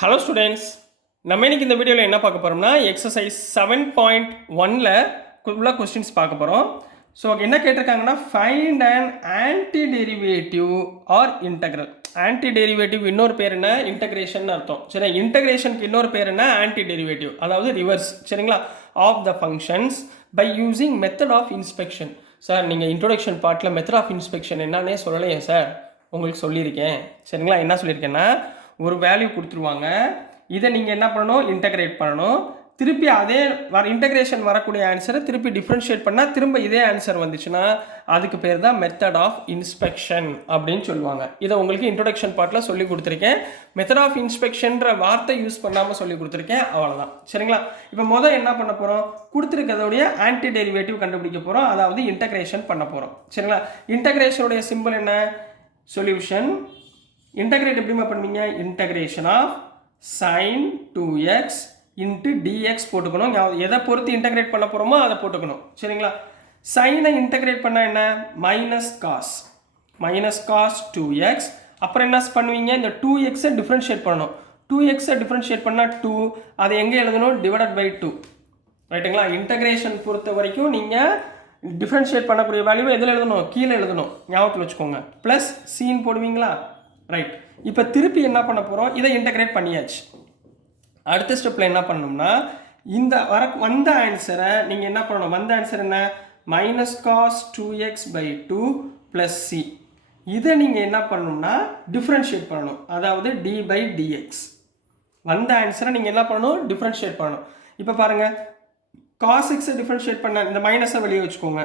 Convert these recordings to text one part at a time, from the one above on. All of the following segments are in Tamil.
ஹலோ ஸ்டூடெண்ட்ஸ், நம்ம இன்னைக்கு இந்த வீடியோவில் என்ன பார்க்க போகிறோம்னா எக்ஸசைஸ் 7.1ல் உள்ள கொஸ்டின்ஸ் பார்க்க போகிறோம். ஸோ என்ன கேட்டிருக்காங்கன்னா find and antiderivative or integral. Antiderivative இன்னொரு பேர் என்ன? இன்டெகிரேஷன் அர்த்தம். சரி, இன்டெகிரேஷனுக்கு இன்னொரு பேர் என்ன? ஆன்டி டெரிவேட்டிவ், அதாவது ரிவர்ஸ். சரிங்களா? Of the functions by using method of inspection. Sir, நீங்கள் இன்ட்ரோடக்ஷன் பார்ட்டில் மெத்தட் ஆஃப் இன்ஸ்பெக்ஷன் என்னன்னே சொல்லலையே சார். உங்களுக்கு சொல்லியிருக்கேன். சரிங்களா? என்ன சொல்லியிருக்கேன்னா, ஒரு வேல்யூ கொடுத்துருவாங்க, இதை நீங்கள் என்ன பண்ணணும்? இன்டகிரேட் பண்ணணும். திருப்பி அதே இன்டகிரேஷன் வரக்கூடிய ஆன்சரை திருப்பி டிஃப்ரென்ஷியேட் பண்ணால் திரும்ப இதே ஆன்சர் வந்துச்சுன்னா அதுக்கு பேர் தான் மெத்தட் ஆஃப் இன்ஸ்பெக்ஷன் அப்படின்னு சொல்லுவாங்க. இதை உங்களுக்கு இன்ட்ரோடக்ஷன் பார்ட்டில் சொல்லி கொடுத்துருக்கேன். மெத்தட் ஆஃப் இன்ஸ்பெக்ஷன்ற வார்த்தை யூஸ் பண்ணாமல் சொல்லி கொடுத்துருக்கேன், அவ்வளோதான். சரிங்களா? இப்போ முதல் என்ன பண்ண போகிறோம்? கொடுத்துருக்கதோடைய ஆன்டி டெரிவேட்டிவ் கண்டுபிடிக்க போகிறோம், அதாவது இன்டகிரேஷன் பண்ண போகிறோம். சரிங்களா? இன்டகிரேஷனுடைய சிம்பிள் என்ன? சொல்யூஷன். இன்டகிரேட் எப்படிமா பண்ணுவீங்க? Integration of sin 2x into dx போட்டுக்கணும். எதை பொறுத்து இன்டகிரேட் பண்ண போகிறோமோ அதை போட்டுக்கணும். சரிங்களா? சைனை இன்டகிரேட் பண்ணால் என்ன? Minus cos 2x. அப்புறம் என்ன பண்ணுவீங்க? இந்த 2xை டிஃப்ரென்ஷியேட் பண்ணணும். 2xை டிஃப்ரென்ஷியேட் பண்ணால் 2, அதை எங்கே எழுதணும்? Divided by 2. ரைட்டுங்களா? இன்டகிரேஷன் பொறுத்த வரைக்கும் நீங்கள் டிஃப்ரென்ஷியேட் பண்ணக்கூடிய வேல்யூவை எதில் எழுதணும்? கீழே எழுதணும். ஞாபகத்தில் வச்சுக்கோங்க. ப்ளஸ் சீன் போடுவீங்களா? ரைட். இப்போ திருப்பி என்ன பண்ண போகிறோம்? இதை இன்டகிரேட் பண்ணியாச்சு. அடுத்த ஸ்டெப்பில் என்ன பண்ணணும்னா, இந்த வந்த ஆன்சரை நீங்கள் என்ன பண்ணணும்? வந்த ஆன்சர் என்ன? Minus cos 2x by 2 plus C. இதை நீங்கள் என்ன பண்ணணும்னா டிஃப்ரென்ஷியேட் பண்ணணும், அதாவது டி பை டிஎக்ஸ். வந்த ஆன்சரை நீங்கள் என்ன பண்ணணும்? டிஃப்ரென்ஷியேட் பண்ணணும். இப்போ பாருங்கள், காஸ் எக்ஸை டிஃப்ரென்ஷியேட் பண்ண இந்த மைனஸை வெளியே வச்சுக்கோங்க.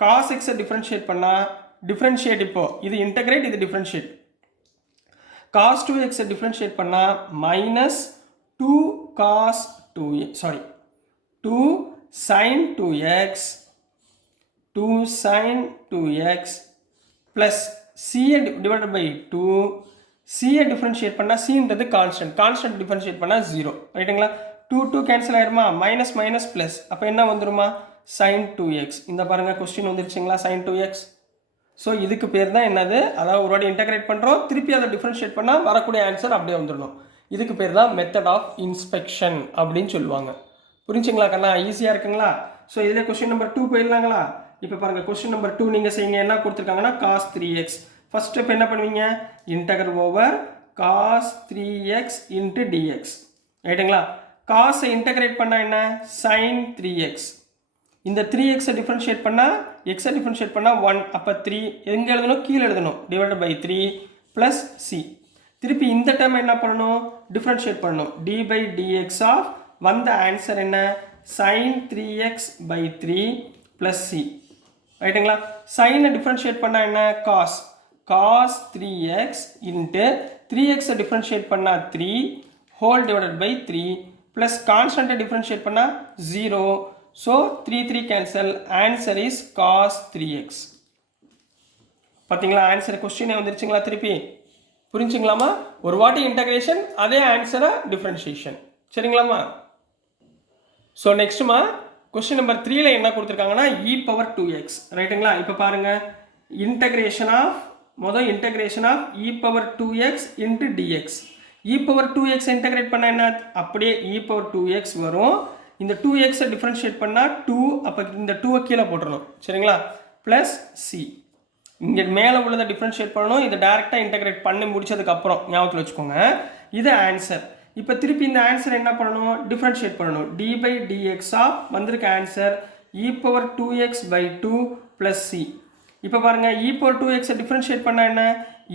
காஸ் எக்ஸை டிஃப்ரென்ஷியேட் பண்ணால் டிஃப்ரென்ஷியேட், இப்போ இது இன்டகிரேட், இது டிஃப்ரென்ஷியேட். cos 2x டிஃப்ரென்ஷியேட் பண்ணால் minus 2 cos 2x, sorry 2 sin 2x, 2 sin 2x plus சியை டிவைடட் பை 2. சியை டிஃப்ரென்ஷியேட் பண்ணால் சின்றது கான்ஸ்டன்ட் டிஃப்ரென்ஷியேட் பண்ணால் 0. ரைட்டுங்களா? 2 கேன்சல் ஆயிருமா? மைனஸ் மைனஸ் ப்ளஸ், அப்போ என்ன வந்துருமா? sin 2x. இந்த பாருங்கள், கொஸ்டின் வந்துருச்சுங்களா? sin 2x. ஸோ இதுக்கு பேர் தான் என்னது? அதாவது ஒரு வாட்டி இன்டகிரேட் பண்ணுறோம், திருப்பி அதை டிஃப்ரென்ஷியேட் பண்ணால் வரக்கூடிய ஆன்சர் அப்படியே வந்துடணும். இதுக்கு பேர் தான் மெத்தட் ஆஃப் இன்ஸ்பெக்ஷன் அப்படின்னு சொல்லுவாங்க. புரிஞ்சுங்களா கண்ணா? ஈஸியாக இருக்குங்களா? ஸோ இதில் கொஸ்டின் நம்பர் 2 போயிடலாங்களா? இப்போ பாருங்கள், கொஸ்டின் நம்பர் 2 நீங்கள் செய்யுங்க. என்ன கொடுத்துருக்காங்கன்னா cos 3x. ஃபர்ஸ்ட் ஸ்டெப் என்ன பண்ணுவீங்க? Integral over cos 3x into dx. ரைட்டுங்களா? காஸை இன்டகிரேட் பண்ணால் என்ன? sin 3x. இந்த 3xை டிஃப்ரென்ஷியேட் பண்ணால், எக்ஸை டிஃப்ரென்ஷியேட் பண்ணால் 1, அப்போ 3 எங்கே எழுதணும்? கீழே எழுதணும். Divided by 3 plus C. திருப்பி இந்த டைம் என்ன பண்ணணும்? டிஃப்ரென்ஷியேட் பண்ணணும். டி பை டிஎக்ஸ் ஆஃப் வந்த ஆன்சர் என்ன? sin 3x by 3 plus C. ரைட்டுங்களா? சைனை டிஃப்ரென்ஷியேட் பண்ணால் என்ன? காஸ் 3x இன்ட்டு 3xை டிஃப்ரென்ஷியேட் பண்ணால் 3 ஹோல் டிவைடட் பை 3 ப்ளஸ் கான்ஸ்டன்ட்டை டிஃப்ரென்ஷியேட் பண்ணால் 0. So 3 cancel, answer is cos 3x. பார்த்தீங்களா? ஆன்சர் கொஸ்டினே வந்துருச்சுங்களா? திருப்பி புரிஞ்சுங்களாமா? ஒரு வாட்டி இன்டகிரேஷன், அதே ஆன்சரை டிஃப்ரென்ஷியேஷன். சரிங்களாமா? ஸோ நெக்ஸ்ட்டுமா கொஸ்டின் நம்பர் 3ல என்ன கொடுத்துருக்காங்கன்னா e பவர் 2x. ரைட்டுங்களா? இப்போ பாருங்கள், integration of integration of e power 2x into dx. e power 2x integrate பண்ணால் என்ன? அப்படியே e பவர் 2x வரும். இந்த 2xை டிஃப்ரென்ஷியேட் பண்ணால் 2, அப்போ இந்த 2வை கீழே போட்டுடணும். சரிங்களா? Plus C. இங்கே மேலே உள்ளதை டிஃப்ரென்ஷியேட் பண்ணணும். இதை டேரெக்டாக இன்டகிரேட் பண்ணி முடிச்சதுக்கப்புறம் ஞாபகத்தில் வச்சுக்கோங்க. இது ஆன்சர். இப்போ திருப்பி இந்த ஆன்சர் என்ன பண்ணணும்? டிஃப்ரென்ஷியேட் பண்ணணும். டி பை டிஎக்ஸ் ஆஃப் வந்திருக்க answer e power 2x by 2 plus C. இப்போ பாருங்கள், e பவர் 2xை டிஃப்ரென்ஷியேட் பண்ணால் என்ன?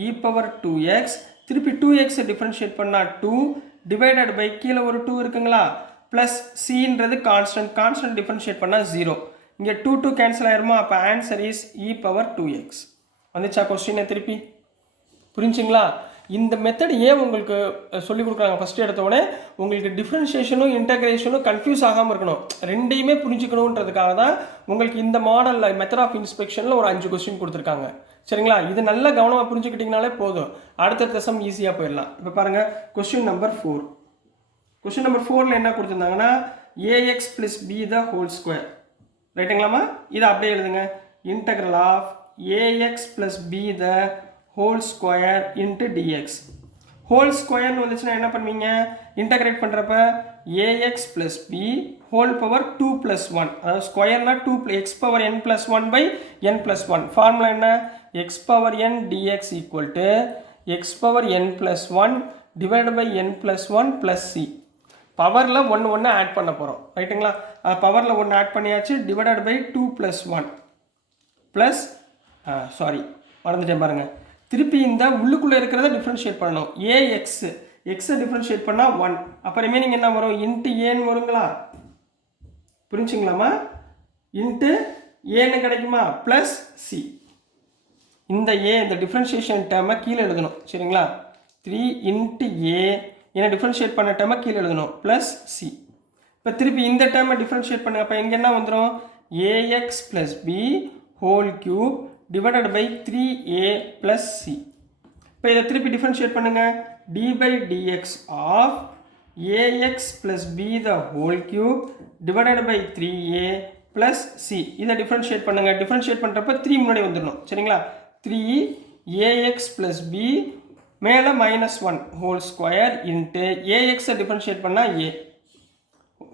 e power 2x. திருப்பி 2xை டிஃப்ரென்ஷியேட் பண்ணால் 2 டிவைடட் பை கீழே ஒரு 2 இருக்குங்களா? ப்ளஸ் சின்றது கான்ஸ்டன்ட் டிஃப்ரென்ஷியேட் பண்ணால் 0. இங்கே 2 கேன்சல் ஆயிருமா? அப்போ answer is e power 2x. வந்துச்சா கொஸ்டினை? திருப்பி புரிஞ்சுங்களா? இந்த மெத்தட் ஏன் உங்களுக்கு சொல்லிக் கொடுக்குறாங்க? ஃபஸ்ட்டு எடுத்தோடனே உங்களுக்கு டிஃப்ரென்ஷியேஷனும் இன்டகிரேஷனும் கன்ஃபியூஸ் ஆகாமல் இருக்கணும், ரெண்டையுமே புரிஞ்சுக்கணுன்றதுக்காக தான் உங்களுக்கு இந்த மாடலில் மெத்தட் ஆஃப் இன்ஸ்பெக்ஷனில் ஒரு 5 கொஸ்டின் கொடுத்துருக்காங்க. சரிங்களா? இது நல்ல கவனமாக புரிஞ்சுக்கிட்டிங்கனாலே போதும், அடுத்த சம் ஈஸியாக போயிடலாம். இப்போ பாருங்கள், கொஸ்டின் நம்பர் 4. கொஸ்டின் நம்பர் 4ல் என்ன கொடுத்துருந்தாங்கன்னா ax plus b the whole square. ரைட்டுங்களாமா? இதை அப்படியே எழுதுங்க. Integral of ax plus b the whole square into dx. Whole ஸ்கொயர்னு வந்துச்சுன்னா என்ன பண்ணுவீங்க இன்டகிரேட் பண்ணுறப்ப a x plus b whole power 2 + 1 அதாவது ஸ்கொயர்னா 2 x power n + 1/n+1 formula என்ன x power n dx equal to x power n + 1 divide by n+1 plus C பவரில் ஒன்று ஆட் பண்ண போகிறோம் ரைட்டுங்களா பவரில் ஒன்று ஆட் பண்ணியாச்சு டிவைடட் பை 2 + 1 ப்ளஸ் சாரி மறந்துட்டேன் பாருங்கள் திருப்பி இந்த உள்ளுக்குள்ளே இருக்கிறத டிஃப்ரென்ஷியேட் பண்ணணும் ஏஎக்ஸு எக்ஸை டிஃப்ரென்ஷியேட் பண்ணால் 1 அப்போ ரிமைனிங் என்ன வரும் இன்ட்டு ஏன்னு வருங்களா புரிஞ்சுங்களாமா இன்ட்டு ஏன்னு கிடைக்குமா ப்ளஸ் சி இந்த ஏ இந்த டிஃப்ரென்ஷியேஷன் டேர்மை கீழே எழுதணும் சரிங்களா 3 இன்ட்டு ஏ ஏன்னா டிஃப்ரென்ஷியேட் பண்ண டேர்மை கீழே எழுதணும் ப்ளஸ் சி இப்போ திருப்பி இந்த டேர்மை டிஃப்ரென்ஷியேட் பண்ணுங்க அப்போ எங்கே என்ன வந்துடும் ax plus b whole cube divided by 3a plus c இப்போ இதை திருப்பி டிஃபரன்ஷியேட் பண்ணுங்க d by dx of ax plus b the whole cube divided by 3a plus c இதை டிஃபரன்ஷியேட் பண்ணுங்க டிஃபரன்ஷியேட் பண்ணுறப்ப 3 முன்னாடி வந்துடணும் சரிங்களா 3ax plus b மேலே -1 ஹோல் ஸ்கொயர் இன்ட்டு ஏஎக்ஸை டிஃபரன்ஷியேட் பண்ணால் a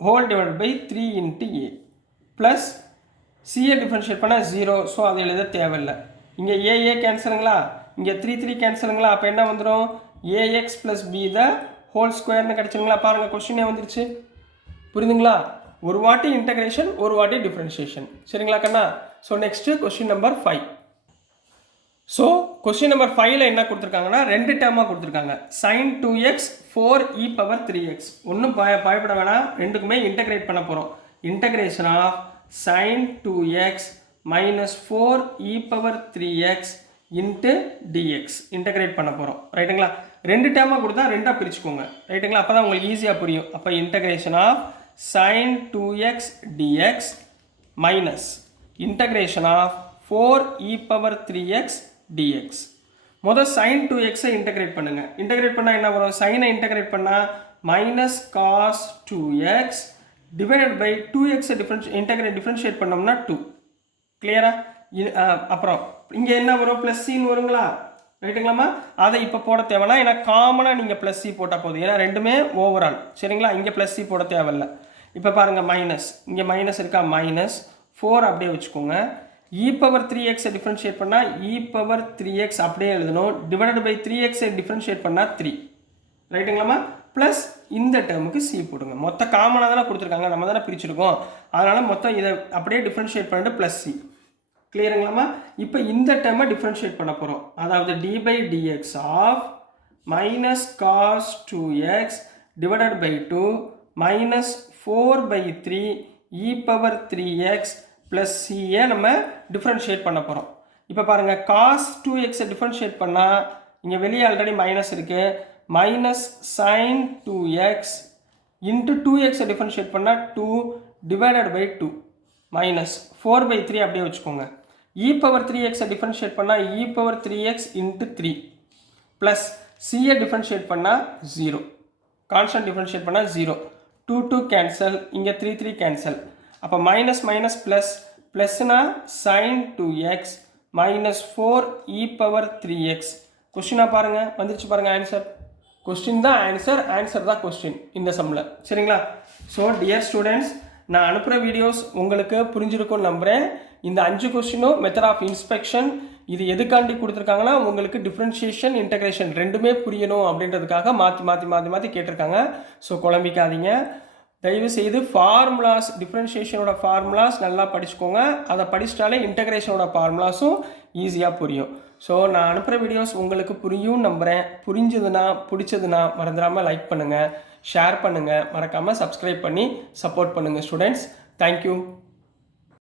whole divide by 3 into a plus ca differentiate பண்ணால் 0 ஸோ அது எழுத தேவையில்லை இங்கே ஏஏ கேன்சலுங்களா இங்கே 3 கேன்சலுங்களா அப்போ என்ன வந்துடும் ax plus b the whole ஸ்கொயர்னு கிடச்சிருங்களா பாருங்கள் கொஸ்டினே வந்துருச்சு புரியுதுங்களா ஒரு வாட்டி இன்டகிரேஷன் ஒரு வாட்டி டிஃப்ரென்ஷியேஷன் சரிங்களா கண்ணா so next question number 5 so question number 5ல் என்ன கொடுத்துருக்காங்கன்னா 2 டேர்மாக கொடுத்துருக்காங்க sin 2x 4e power 3x ஒன்றும் பயப்பட வேணாம் ரெண்டுக்குமே இன்டகிரேட் பண்ண போகிறோம் integration of sin 2x minus 4e power 3x into dx integrate பண்ண போகிறோம் ரைட்டுங்களா ரெண்டு டேர்மாக கொடுத்தா ரெண்டாக பிரிச்சுக்கோங்க ரைட்டுங்களா அப்போ தான் உங்களுக்கு ஈஸியாக புரியும் அப்போ integration of sin 2x dx minus integration of 4e power 3x dx முதல் sin 2xஐ இன்டகிரேட் பண்ணுங்க இன்டகிரேட் பண்ணால் என்ன வரும் சைனை இன்டகிரேட் பண்ணால் minus cos 2x divided by 2x integrate differentiate பண்ணோம்னா 2 கிளியரா அப்புறம் இங்கே என்ன வரும் ப்ளஸ் சின்னு வருங்களா ரைட்டுங்களாமா அதை இப்போ போட தேவைன்னா ஏன்னா காமனாக நீங்கள் ப்ளஸ் சி போட்டால் போதும் ஏன்னா ரெண்டுமே ஓவரால் சரிங்களா இங்கே ப்ளஸ் சி போட தேவையில்லை இப்போ பாருங்கள் மைனஸ் இங்கே மைனஸ் இருக்கா மைனஸ் 4 அப்படியே வச்சுக்கோங்க இ பவர் 3x டிஃபரன்ஷியேட் பண்ணால் இ பவர் 3x அப்படியே எழுதணும் டிவைடட் பை 3x டிஃபரன்ஷியேட் பண்ணால் 3 ரைட்டுங்களாமா ப்ளஸ் இந்த டேர்முக்கு சி போடுங்க மொத்த காமனாக தானே கொடுத்துருக்காங்க நம்ம தானே பிரிச்சிருக்கோம் அதனால் மொத்தம் இதை அப்படியே டிஃப்ரென்ஷியேட் பண்ணிட்டு ப்ளஸ் சி கிளியருங்களாமா இப்போ இந்த டேர்மை டிஃப்ரென்ஷியேட் பண்ண போகிறோம் அதாவது d by dx of minus cos 2x divided by 2 minus 4/3 e power 3x plus சியை நம்ம டிஃப்ரென்ஷியேட் பண்ண போகிறோம் இப்போ பாருங்கள் காஸ் 2xை டிஃப்ரென்ஷியேட் பண்ணால் இங்கே வெளியே ஆல்ரெடி மைனஸ் இருக்குது மைனஸ் sin 2x இன்ட்டு 2xை டிஃபரன்ஷியேட் பண்ணால் 2 டிவைடட் பை 2 மைனஸ் 4/3 அப்படியே வச்சுக்கோங்க இ பவர் 3xஐ டிஃபரன்ஷியேட் பண்ணால் e power 3x into 3 plus சியை டிஃபரன்ஷியேட் பண்ணால் 0 கான்ஸ்டன்ட் டிஃபரன்ஷியேட் பண்ணால் 0 2 கேன்சல் இங்கே 3 கேன்சல் அப்போ மைனஸ் மைனஸ் ப்ளஸ் ப்ளஸ்னா sin 2x minus 4 e power 3x கொஸ்டினாக பாருங்கள் வந்துருச்சு பாருங்கள் ஆன்சர் கொஸ்டின் தான் ஆன்சர் தான் கொஸ்டின் இந்த சம்மில் சரிங்களா ஸோ டியர் ஸ்டூடெண்ட்ஸ் நான் அனுப்புகிற வீடியோஸ் உங்களுக்கு புரிஞ்சிருக்கும்னு நம்புகிறேன் இந்த 5 கொஸ்டினும் மெத்தட் ஆஃப் இன்ஸ்பெக்ஷன் இது எதுக்காண்டி கொடுத்துருக்காங்கன்னா உங்களுக்கு டிஃப்ரென்ஷியேஷன் இன்டகிரேஷன் ரெண்டுமே புரியணும் அப்படின்றதுக்காக மாற்றி கேட்டிருக்காங்க ஸோ குழம்பிக்காதீங்க தயவுசெய்து ஃபார்முலாஸ் டிஃப்ரென்ஷியேஷனோட ஃபார்முலாஸ் நல்லா படிச்சுக்கோங்க அதை படிச்சிட்டாலே இன்டகிரேஷனோட ஃபார்முலாஸும் ஈஸியாக புரியும் ஸோ நான் அனுப்புகிற வீடியோஸ் உங்களுக்கு புரியும் நம்புகிறேன் புரிஞ்சதுன்னா பிடிச்சதுன்னா மறந்துடாமல் லைக் பண்ணுங்கள் ஷேர் பண்ணுங்கள் மறக்காமல் சப்ஸ்கிரைப் பண்ணி சப்போர்ட் பண்ணுங்கள் ஸ்டூடெண்ட்ஸ் தேங்க்யூ